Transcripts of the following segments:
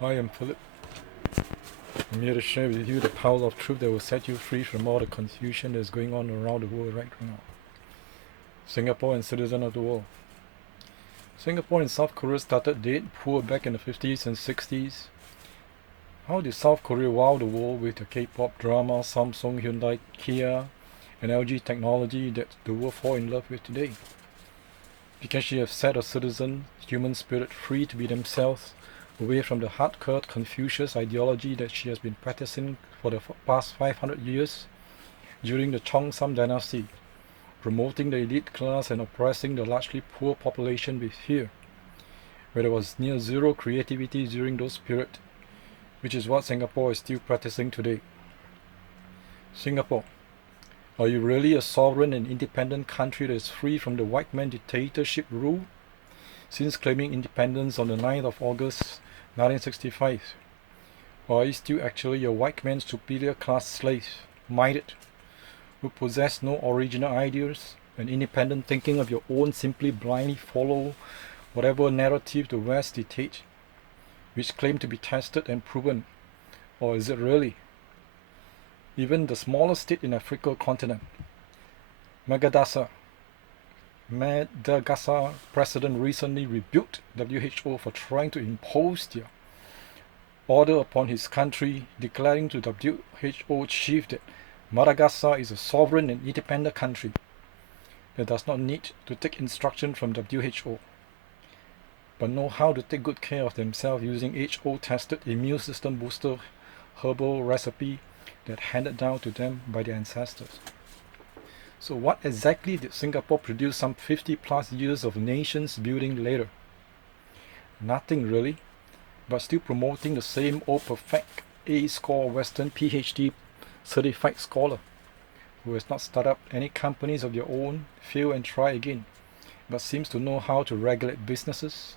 I am Philip. I'm here to share with you the power of truth that will set you free from all the confusion that is going on around the world right now. Singapore and citizen of the world. Singapore and South Korea started dead poor back in the 50s and 60s. How did South Korea wow the world with the K-pop drama, Samsung, Hyundai, Kia, and LG technology that the world fall in love with today? Because she has set a citizen human spirit free to be themselves, away from the hardcore Confucius ideology that she has been practicing for the past 500 years during the Cheongsam dynasty, promoting the elite class and oppressing the largely poor population with fear, where there was near zero creativity during those periods, which is what Singapore is still practicing today. Singapore, are you really a sovereign and independent country that is free from the white man dictatorship rule? Since claiming independence on the 9th of August 1965, or are you still actually a white man's superior class slave, minded, who possess no original ideas and independent thinking of your own, simply blindly follow whatever narrative the West dictates, which claim to be tested and proven? Or is it really? Even the smallest state in Africa continent, Madagascar president recently rebuked WHO for trying to impose their order upon his country, declaring to WHO chief that Madagascar is a sovereign and independent country that does not need to take instruction from WHO, but know how to take good care of themselves using WHO-tested immune system booster herbal recipe that handed down to them by their ancestors. So what exactly did Singapore produce some 50 plus years of nations building later? Nothing really, but still promoting the same old perfect A-score Western PhD certified scholar who has not started up any companies of their own, fail and try again, but seems to know how to regulate businesses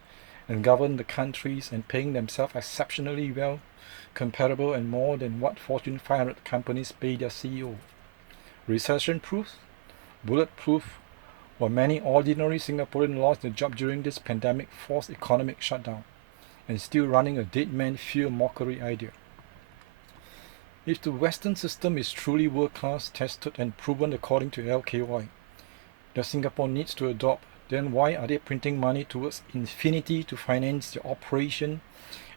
and govern the countries and paying themselves exceptionally well, comparable and more than what Fortune 500 companies pay their CEO. Recession-proof, bulletproof, while many ordinary Singaporeans lost their job during this pandemic forced economic shutdown, and still running a dead man fear mockery idea. If the Western system is truly world-class, tested and proven according to LKY, that Singapore needs to adopt, then why are they printing money towards infinity to finance their operation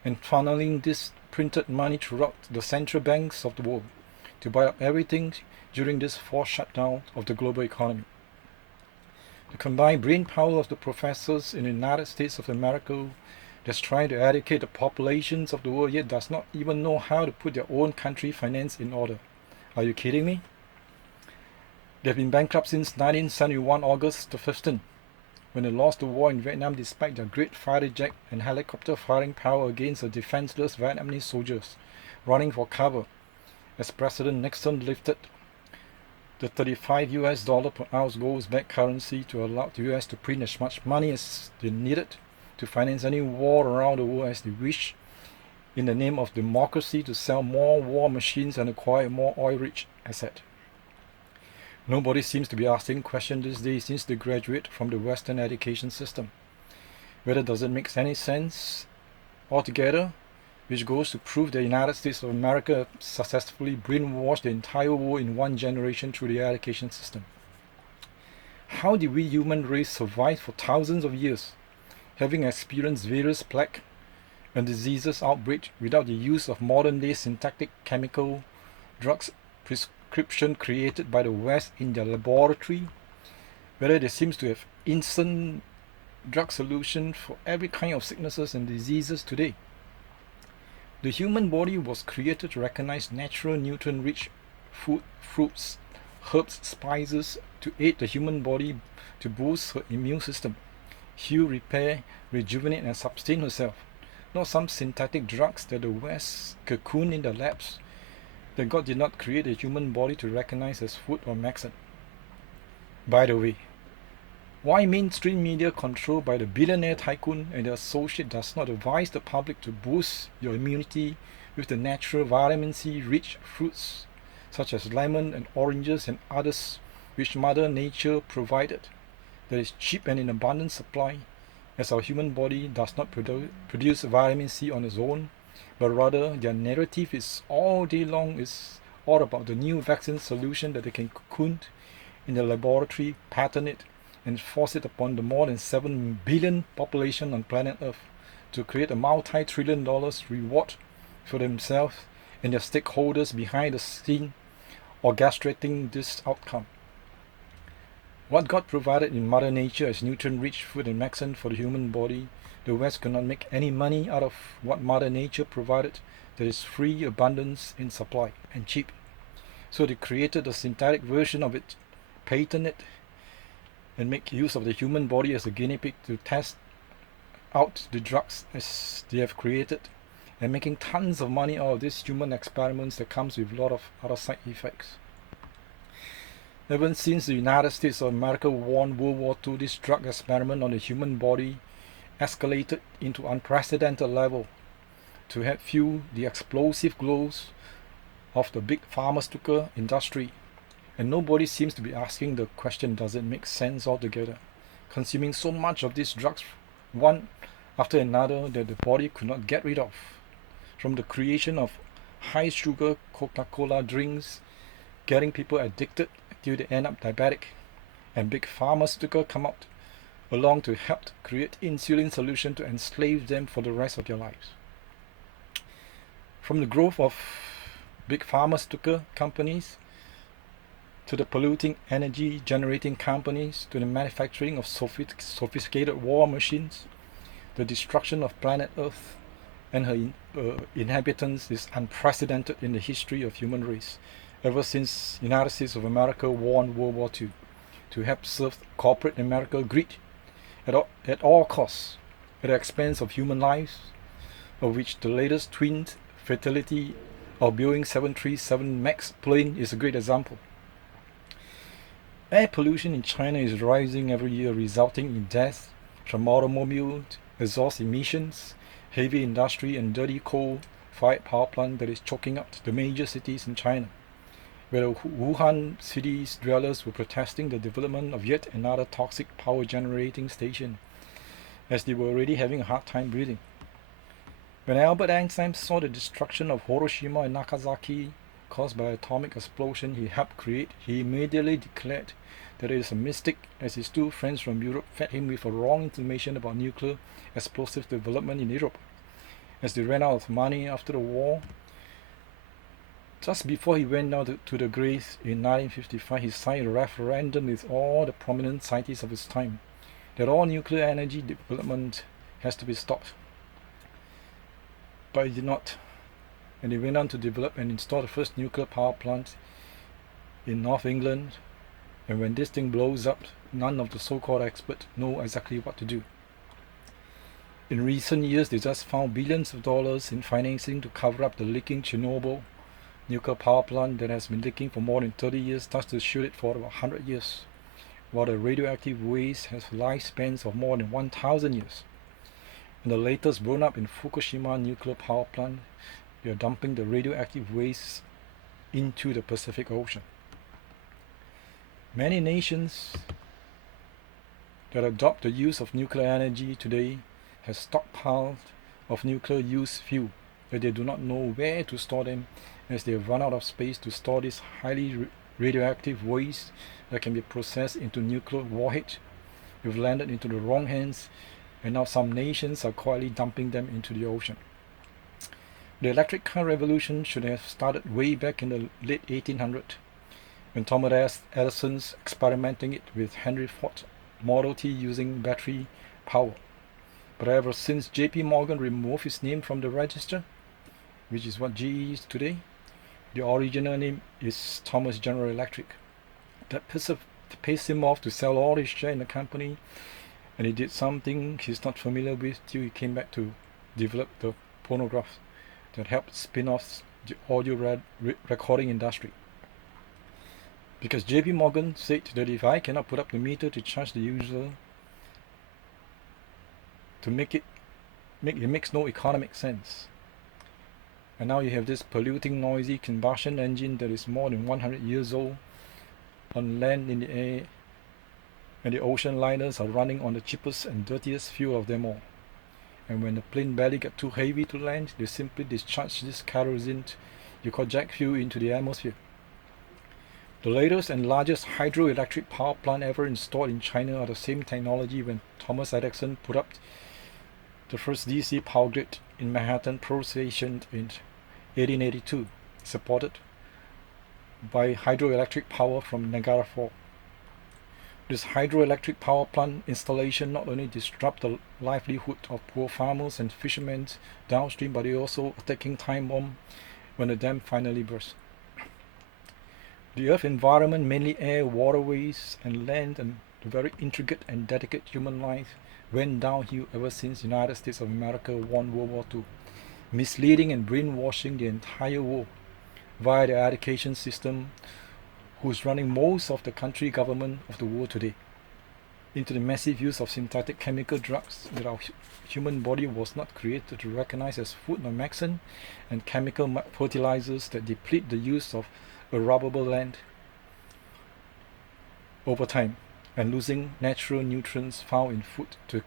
and funneling this printed money throughout the central banks of the world to buy up everything during this forced shutdown of the global economy? The combined brain power of the professors in the United States of America that's trying to educate the populations of the world yet does not even know how to put their own country finance in order. Are you kidding me? They've been bankrupt since 1971 August the 15th, when they lost the war in Vietnam despite their great fighter jet and helicopter firing power against the defenseless Vietnamese soldiers running for cover, as President Nixon lifted the $35 per ounce gold-backed currency to allow the US to print as much money as they needed to finance any war around the world as they wish, in the name of democracy, to sell more war machines and acquire more oil-rich assets. Nobody seems to be asking questions these days since they graduate from the Western education system. Whether does it make any sense altogether, which goes to prove the United States of America successfully brainwashed the entire world in one generation through the education system. How did we human race survive for thousands of years, having experienced various plague and diseases outbreak without the use of modern-day synthetic chemical drugs prescription created by the West in their laboratory? Whether there seems to have instant drug solution for every kind of sicknesses and diseases today. The human body was created to recognize natural nutrient-rich food, fruits, herbs, spices to aid the human body to boost her immune system, heal, repair, rejuvenate and sustain herself, not some synthetic drugs that the West cocoon in the labs that God did not create the human body to recognize as food or medicine. By the way, why mainstream media controlled by the billionaire tycoon and their associate does not advise the public to boost your immunity with the natural vitamin C rich fruits such as lemon and oranges and others which Mother Nature provided, that is cheap and in abundant supply, as our human body does not produce vitamin C on its own, but rather their narrative is all day long is all about the new vaccine solution that they can cocoon in the laboratory, patent it, and force it upon the more than 7 billion population on planet Earth to create a multi-trillion dollars reward for themselves and their stakeholders behind the scene orchestrating this outcome. What God provided in Mother Nature as nutrient-rich food and medicine for the human body, the West could not make any money out of what Mother Nature provided that is free, abundance in supply, and cheap. So they created a synthetic version of it, patented it, and make use of the human body as a guinea pig to test out the drugs as they have created, and making tons of money out of these human experiments that comes with a lot of other side effects. Ever since the United States of America won World War II, this drug experiment on the human body escalated into unprecedented level to help fuel the explosive growth of the big pharmaceutical industry. And nobody seems to be asking the question, does it make sense altogether? Consuming so much of these drugs, one after another, that the body could not get rid of. From the creation of high sugar Coca-Cola drinks, getting people addicted till they end up diabetic, and big pharmaceutical come out along to help create insulin solution to enslave them for the rest of their lives. From the growth of big pharmaceutical companies to the polluting energy generating companies to the manufacturing of sophisticated war machines, the destruction of planet Earth and her inhabitants is unprecedented in the history of human race ever since United States of America won World War II to help serve corporate America greed at all costs at the expense of human lives, of which the latest twin fatality of Boeing 737 MAX plane is a great example. Air pollution in China is rising every year, resulting in deaths from automobile exhaust emissions, heavy industry and dirty coal-fired power plant that is choking up the major cities in China, where the Wuhan city's dwellers were protesting the development of yet another toxic power generating station, as they were already having a hard time breathing. When Albert Einstein saw the destruction of Hiroshima and Nagasaki caused by atomic explosion he helped create, he immediately declared that it is a mistake, as his two friends from Europe fed him with a wrong information about nuclear explosive development in Europe. As they ran out of money after the war, just before he went down to the grave in 1955, he signed a referendum with all the prominent scientists of his time that all nuclear energy development has to be stopped. But he did not, and he went on to develop and install the first nuclear power plant in North England. And when this thing blows up, none of the so-called experts know exactly what to do. In recent years, they just found billions of dollars in financing to cover up the leaking Chernobyl nuclear power plant that has been leaking for more than 30 years, thus to shield it for about 100 years, while the radioactive waste has lifespans of more than 1,000 years. And the latest blown up in Fukushima nuclear power plant, they are dumping the radioactive waste into the Pacific Ocean. Many nations that adopt the use of nuclear energy today have stockpiled of nuclear use fuel that they do not know where to store them, as they have run out of space to store this highly radioactive waste that can be processed into nuclear warhead. We've landed into the wrong hands, and now some nations are quietly dumping them into the ocean. The electric car revolution should have started way back in the late 1800s, when Thomas Edison's experimenting it with Henry Ford Model T using battery power. But ever since JP Morgan removed his name from the register, which is what GE is today, the original name is Thomas General Electric. That pissed him off to sell all his share in the company, and he did something he's not familiar with till he came back to develop the phonograph that helped spin off the audio recording industry. Because JP Morgan said that if I cannot put up the meter to charge the user, it makes no economic sense. And now you have this polluting, noisy combustion engine that is more than 100 years old on land, in the air, and the ocean liners are running on the cheapest and dirtiest fuel of them all. And when the plane belly get too heavy to land, they simply discharge this kerosene you call jet fuel into the atmosphere. The latest and largest hydroelectric power plant ever installed in China are the same technology when Thomas Edison put up the first DC power grid in Manhattan Pro Station in 1882, supported by hydroelectric power from Niagara Falls. This hydroelectric power plant installation not only disrupt the livelihood of poor farmers and fishermen downstream, but it also a ticking time bomb when the dam finally bursts. The Earth environment, mainly air, waterways, and land, and the very intricate and delicate human life, went downhill ever since the United States of America won World War II, misleading and brainwashing the entire world via the education system, who's running most of the country government of the world today, into the massive use of synthetic chemical drugs that our human body was not created to recognize as food nor medicine, and chemical fertilizers that deplete the use of arable land over time, and losing natural nutrients found in food to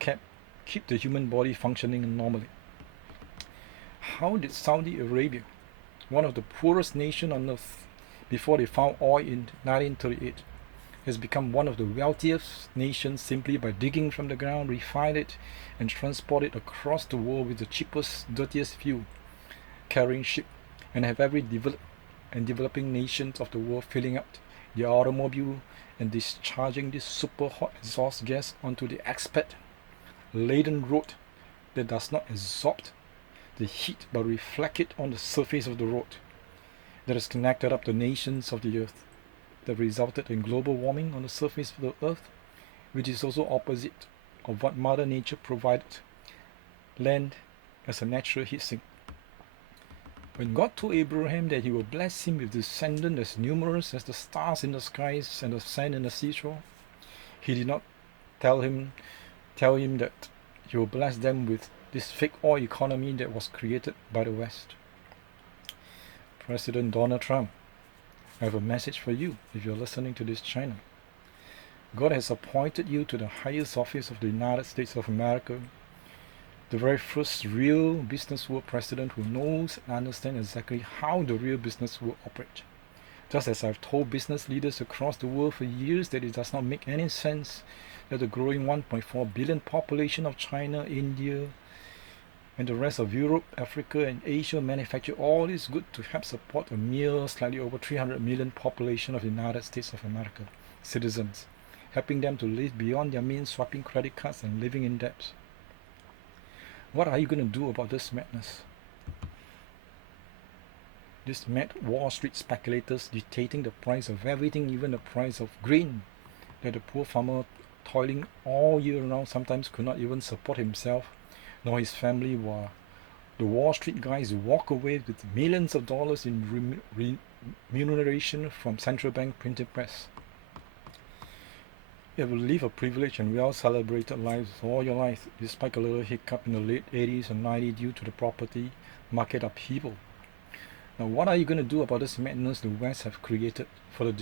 keep the human body functioning normally. How did Saudi Arabia, one of the poorest nations on earth before they found oil in 1938, has become one of the wealthiest nations simply by digging from the ground, refine it, and transport it across the world with the cheapest, dirtiest fuel carrying ship, and have every developing nations of the world filling up the automobile and discharging this super hot exhaust gas onto the expat laden road that does not absorb the heat but reflect it on the surface of the road, that has connected up the nations of the earth, that resulted in global warming on the surface of the earth, which is also opposite of what Mother Nature provided land as a natural heat sink. When God told Abraham that he will bless him with descendants as numerous as the stars in the skies and the sand in the seashore, he did not tell him that he will bless them with this fake oil economy that was created by the West. President Donald Trump, I have a message for you if you're listening to this channel. God has appointed you to the highest office of the United States of America, the very first real business world president who knows and understands exactly how the real business will operate. Just as I've told business leaders across the world for years that it does not make any sense that the growing 1.4 billion population of China, India, and the rest of Europe, Africa, and Asia manufacture all this good to help support a mere slightly over 300 million population of the United States of America citizens, helping them to live beyond their means, swiping credit cards and living in debt. What are you going to do about this madness? This mad Wall Street speculators dictating the price of everything, even the price of grain, that the poor farmer toiling all year round sometimes could not even support himself nor his family, while the Wall Street guys walk away with millions of dollars in remuneration from central bank printing press. You will live a privileged and well-celebrated life all your life, despite a little hiccup in the late 80s and 90s due to the property market upheaval. Now, what are you going to do about this madness the West have created for the